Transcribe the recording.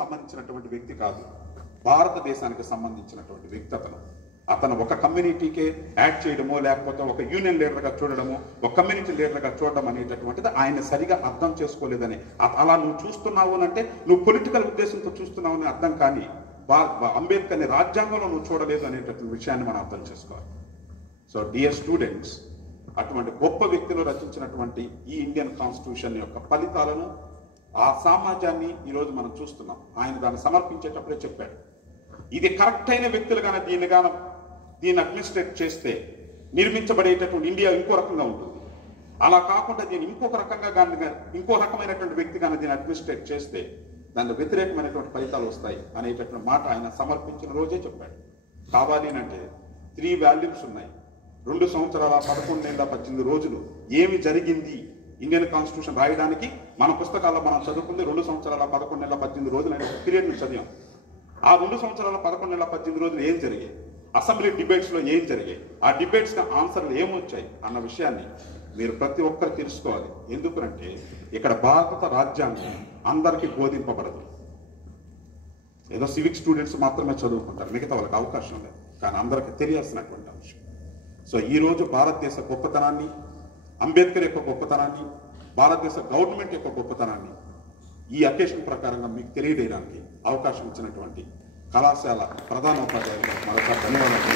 సంబంధించినటువంటి వ్యక్తి కాదు, భారతదేశానికి సంబంధించినటువంటి వ్యక్తి అతను ఒక కమ్యూనిటీకే యాక్ట్ చేయడమో లేకపోతే ఒక యూనియన్ లీడర్గా చూడడమో ఒక కమ్యూనిటీ లీడర్గా చూడడం అనేటటువంటిది ఆయన సరిగా అర్థం చేసుకోలేదని. అలా నువ్వు చూస్తున్నావు అంటే నువ్వు పొలిటికల్ ఉద్దేశంతో చూస్తున్నావు అని అర్థం, కానీ అంబేద్కర్ని రాజ్యాంగంలో నువ్వు చూడలేదు అనేటటువంటి విషయాన్ని మనం అర్థం చేసుకోవాలి. సో డియర్ స్టూడెంట్స్, అటువంటి గొప్ప వ్యక్తులు రచించినటువంటి ఈ ఇండియన్ కాన్స్టిట్యూషన్ యొక్క ఫలితాలను, ఆ సమాజాన్ని ఈరోజు మనం చూస్తున్నాం. ఆయన దాన్ని సమర్పించేటప్పుడే చెప్పాడు, ఇది కరెక్ట్ అయిన వ్యక్తులు కానీ దీన్ని అడ్మినిస్ట్రేట్ చేస్తే నిర్మించబడేటటువంటి ఇండియా ఇంకో రకంగా ఉంటుంది. అలా కాకుండా దీన్ని ఇంకొక రకంగా కానీ ఇంకో రకమైనటువంటి వ్యక్తి కానీ దీన్ని అడ్మినిస్ట్రేట్ చేస్తే దానికి వ్యతిరేకమైనటువంటి ఫలితాలు వస్తాయి అనేటటువంటి మాట ఆయన సమర్పించిన రోజే చెప్పాడు. కావాలి అంటే 3 వాల్యూమ్స్ ఉన్నాయి. 2 సంవత్సరాల 11 నెలల 18 రోజులు ఏమి జరిగింది ఇండియన్ కాన్స్టిట్యూషన్ రాయడానికి. మన పుస్తకాల్లో మనం చదువుకుంది 2 సంవత్సరాల 11 నెలల 18 రోజులు అనే పీరియడ్ని చదివాం. ఆ 2 సంవత్సరాల 11 నెలల 18 రోజులు ఏం జరిగాయి, అసెంబ్లీ డిబేట్స్లో ఏం జరిగాయి, ఆ డిబేట్స్కి ఆన్సర్లు ఏమొచ్చాయి అన్న విషయాన్ని మీరు ప్రతి ఒక్కరు తెలుసుకోవాలి. ఎందుకంటే ఇక్కడ భారత రాజ్యాంగం అందరికీ బోధింపబడదు. ఏదో సివిక్ స్టూడెంట్స్ మాత్రమే చదువుకుంటారు, మిగతా వాళ్ళకి అవకాశం లేదు, కానీ అందరికీ తెలియాల్సినటువంటి అంశం. సో ఈరోజు భారతదేశ గొప్పతనాన్ని, అంబేద్కర్ యొక్క గొప్పతనాన్ని, భారతదేశ గవర్నమెంట్ యొక్క గొప్పతనాన్ని ఈ అకేషన్ ప్రకారంగా మీకు తెలియజేయడానికి అవకాశం ఇచ్చినటువంటి కళాశాల ప్రధానోపాధ్యాయులకు మరొక ధన్యవాదాలు.